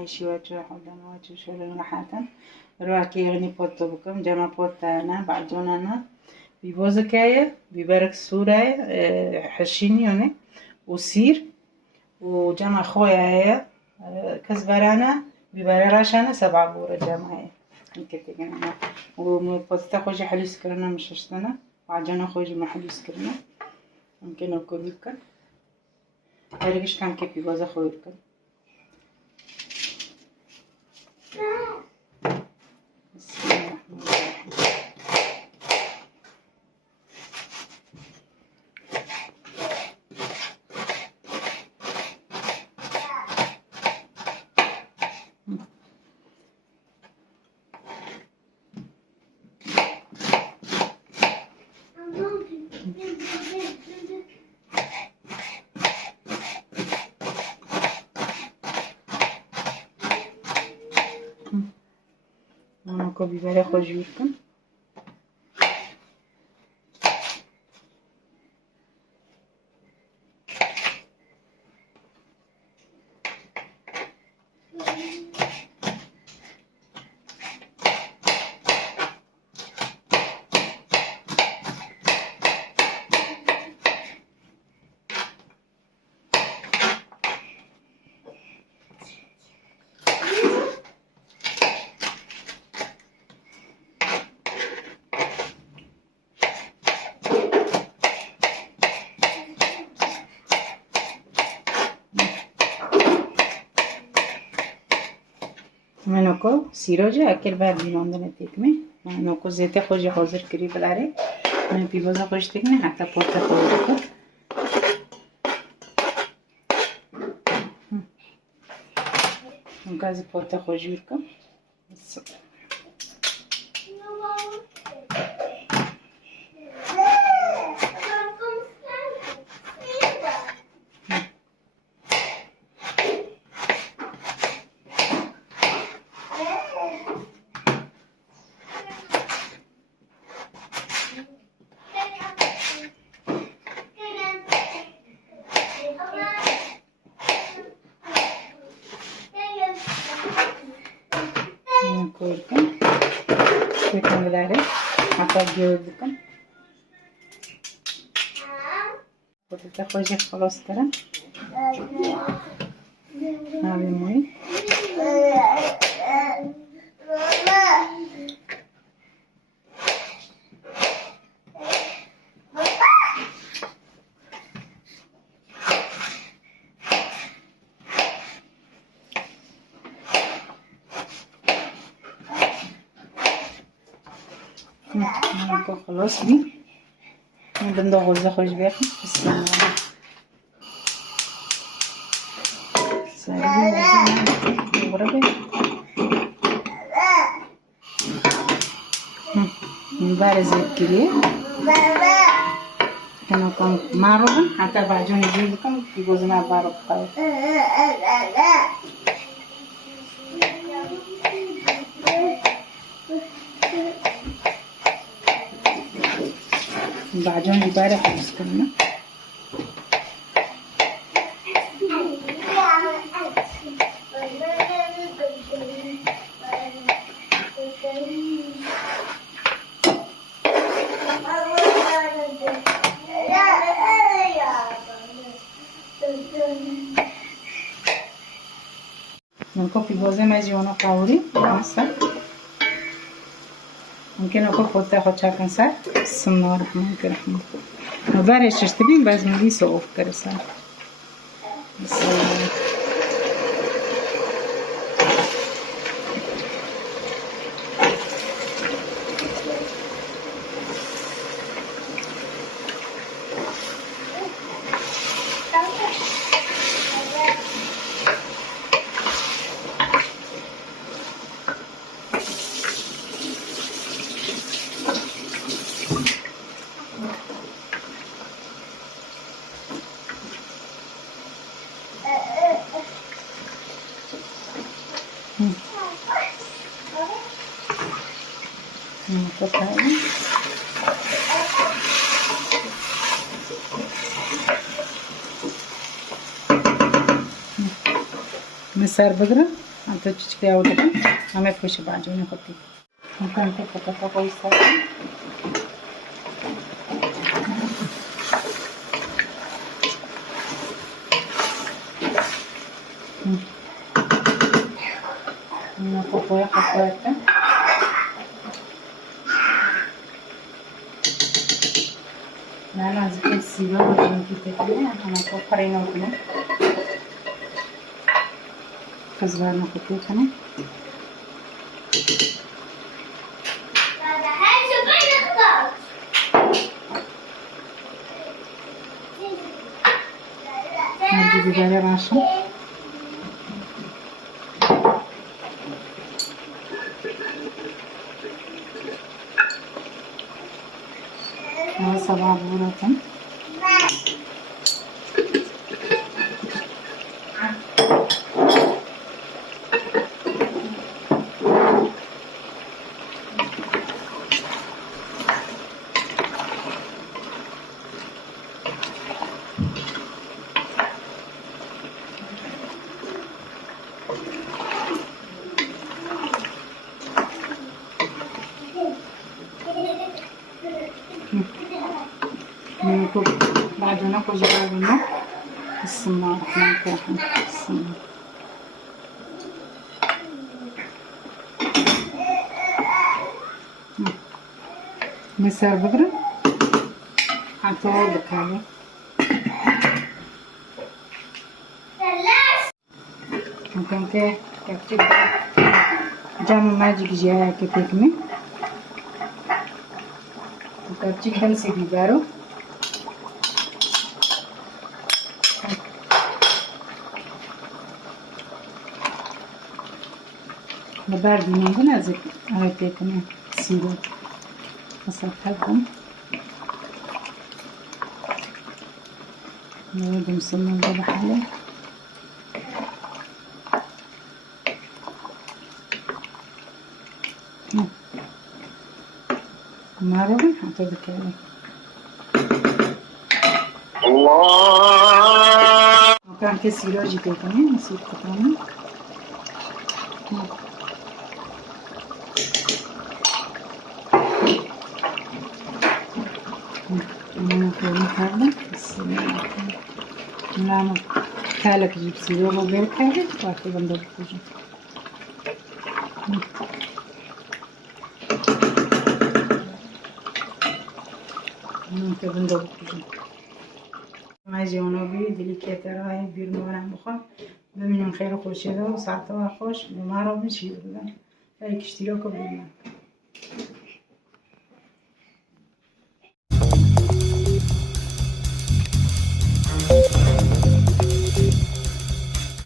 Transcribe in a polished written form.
نايشي واجه حولا واجه شغل راحة رواكي يغني بوتو بكم جمع بوتانا بعدوننا بيبوزكاية بيبارك سوراي حشيني هوني وسير وجمع خويا كزبرانا ببراشانا 7 بورة جمعية كنت جمعنا ومبوزتا خوجي حلو سكرنا مش اشتنا وعجانا خوجي ما حلو سكرنا ممكن اكل لكم هرقش كان كيفي بوزا خويلكم بسم الله الرحمن الرحيم انا بيبرا خوجي لكم منوكو سيروجي اكل بعد بينوندنا تكمي منوكو زيت خوجي حاضر كري بلاري من بيبوزا خوش تكمي حتى بورتا خوجي غازي بورتا خوجي لكم نكوركم شوية بلاري حتى جيودكم بورتا خوجي خلاص ترى هذه موي خلاص بي بدنا غوزة خوش بياخد بسم الله ساري غربي نبارز الكلية كانوا كم معروضا حتى بعجون يجيبكم في جوزنا بارو بقايا بعجون يبارك مسكنا نكون في بوزة ما يجيونا قاوري مثلا ممكن اكل فوتا خوتشا كنسا بسم الله الرحمن الرحيم مبارش اشتبين باز ملي سوف كرسا بسم الله مسار بقرة Anto çiçekleri aldım. Ama koşu bacını kopi. Mungkin kita koisa. Ini kokoya kokoya. ನಾನು ಅದಕ್ಕೆ ಸಿಗೋ ಜಂತಿದ್ದೀನಿ ಆಮೇಲೆ ಕರಿನ ಹೋಗ್ತೀನಿ ಕಜ್ಬಾರ್ನ ಕೊಟ್ಟಿರ್ತಾನೆ Nanti dibayar langsung. Sabah buratın. Untuk bajunya aku juga guna semua mungkin semua misal begitu atau bekali mungkin ke kecil jam magic jaya kita ini kecil dan segi baru بعد من هنا زي هايتكم سيرو أصفحكم نودي مسمى ذبح عليه ما روي حطيتك عليه الله وكان كسيرو جيتكم نسيت كتامي Nama kalak jipsi yolu berkali waktu bentuk tuju. Ke bentuk tuju. Maji ono bi delicate ray bir numaram bخوام ببینیم خیلی خوشیده و ساعت خوش به ما رو میشید بودن. اشتراک کنید.